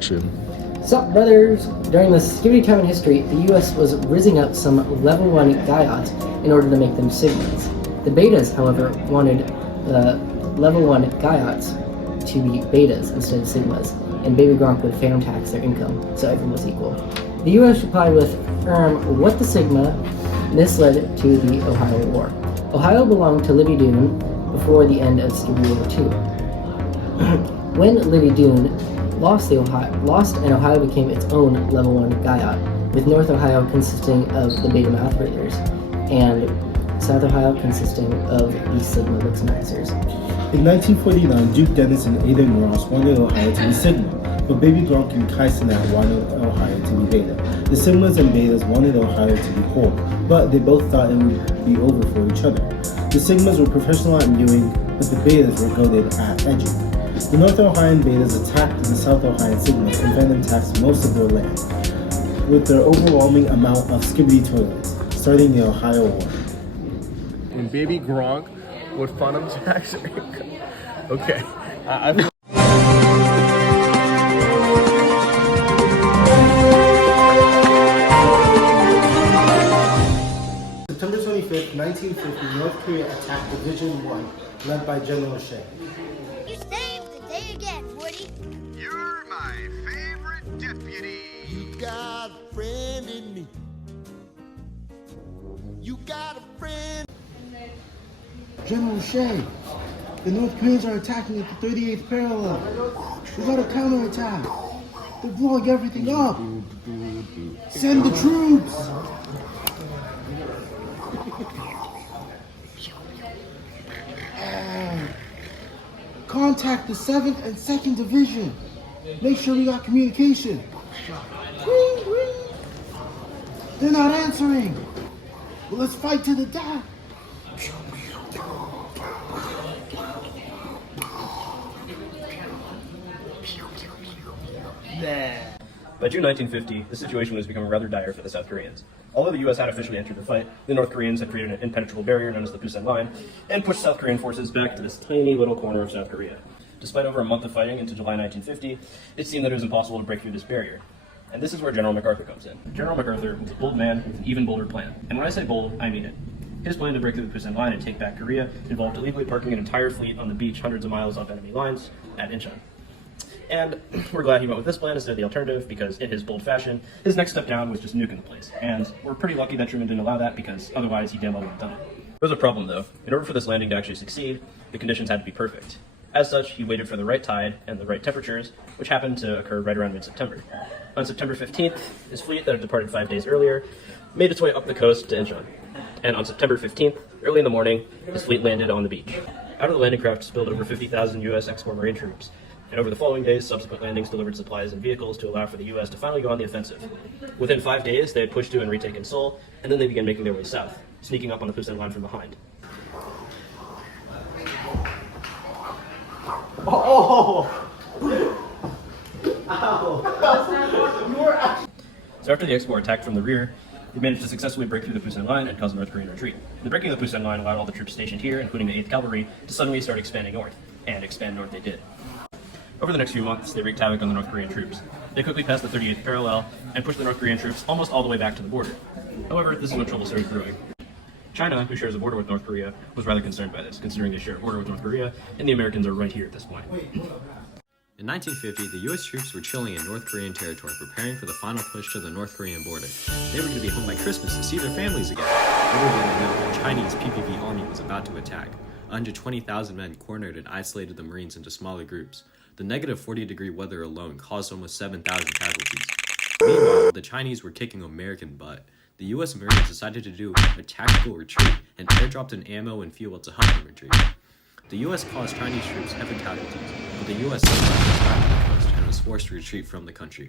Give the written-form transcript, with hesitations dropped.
action. Sup, brothers? During the Skibidi time in history, the US was rizzing up some level 1 Gaiats in order to make them Sigmas. The Betas, however, wanted the level 1 Gaiats to be Betas instead of Sigmas, and Baby Gronk would phantom tax their income, so everyone was equal. The US replied with, what the Sigma? This led to the Ohio War. Ohio belonged to Libby Dune before the end of Skibidi War II. When Libby Dune lost and Ohio became its own level 1 Gaiat, with North Ohio consisting of the Beta Math Raiders, and South Ohio consisting of the Sigma Vixenizers. In 1949, Duke Dennis and Aidan Ross wanted Ohio to be Sigma, but Baby Gronk and Kai Cenat wanted Ohio to be Beta. The Sigmas and Betas wanted Ohio to be whole, but they both thought it would be over for each other. The Sigmas were professional at mewing, but the Betas were goated at edging. The North Ohioan Betas attacked the South Ohioan Sigmas and phantom taxed most of their land, with their overwhelming amount of Skibidi toilets, starting the Ohio War. When Baby Gronk would phantom tax. Okay. September 25th, 1950, North Korea attacked Division 1, led by General Shea. You saved the day again, Woody. You're my favorite deputy. You got a friend in me. You got a friend. General Shea, the North Koreans are attacking at the 38th parallel. We got a counterattack. They're blowing everything up. Send the troops. Contact the 7th and 2nd Division. Make sure we got communication. They're not answering. Well, let's fight to the death. By June 1950, the situation was becoming rather dire for the South Koreans. Although the U.S. had officially entered the fight, the North Koreans had created an impenetrable barrier known as the Pusan Line and pushed South Korean forces back to this tiny little corner of South Korea. Despite over a month of fighting into July 1950, it seemed that it was impossible to break through this barrier. And this is where General MacArthur comes in. General MacArthur was a bold man with an even bolder plan. And when I say bold, I mean it. His plan to break through the Pusan Line and take back Korea involved illegally parking an entire fleet on the beach hundreds of miles off enemy lines at Incheon. And we're glad he went with this plan instead of the alternative, because in his bold fashion, his next step down was just nuking the place. And we're pretty lucky that Truman didn't allow that, because otherwise he damn well would have done it. There was a problem though. In order for this landing to actually succeed, the conditions had to be perfect. As such, he waited for the right tide and the right temperatures, which happened to occur right around mid-September. On September 15th, his fleet that had departed 5 days earlier made its way up the coast to Incheon. And on September 15th, early in the morning, his fleet landed on the beach. Out of the landing craft spilled over 50,000 U.S. ex-war Marine troops. And over the following days, subsequent landings delivered supplies and vehicles to allow for the U.S. to finally go on the offensive. Within 5 days, they had pushed to and retaken Seoul, and then they began making their way south, sneaking up on the Pusan Line from behind. So after the ex-war attacked from the rear, they managed to successfully break through the Pusan Line and cause the North Korean retreat. The breaking of the Pusan Line allowed all the troops stationed here, including the 8th Cavalry, to suddenly start expanding north, and expand north they did. Over the next few months, they wreaked havoc on the North Korean troops. They quickly passed the 38th parallel and pushed the North Korean troops almost all the way back to the border. However, this is when trouble started brewing. China, who shares a border with North Korea, was rather concerned by this, considering they share a border with North Korea, and the Americans are right here at this point. In 1950, the U.S. troops were chilling in North Korean territory, preparing for the final push to the North Korean border. They were going to be home by Christmas to see their families again. Little did they know the Chinese PPP army was about to attack. Under 20,000 men cornered and isolated the Marines into smaller groups. The negative 40-degree weather alone caused almost 7,000 casualties. Meanwhile, the Chinese were kicking American butt. The U.S. Marines decided to do a tactical retreat and airdropped in ammo and fuel to help them retreat. The U.S. caused Chinese troops heavy casualties, but the U.S. survived the coast and was forced to retreat from the country.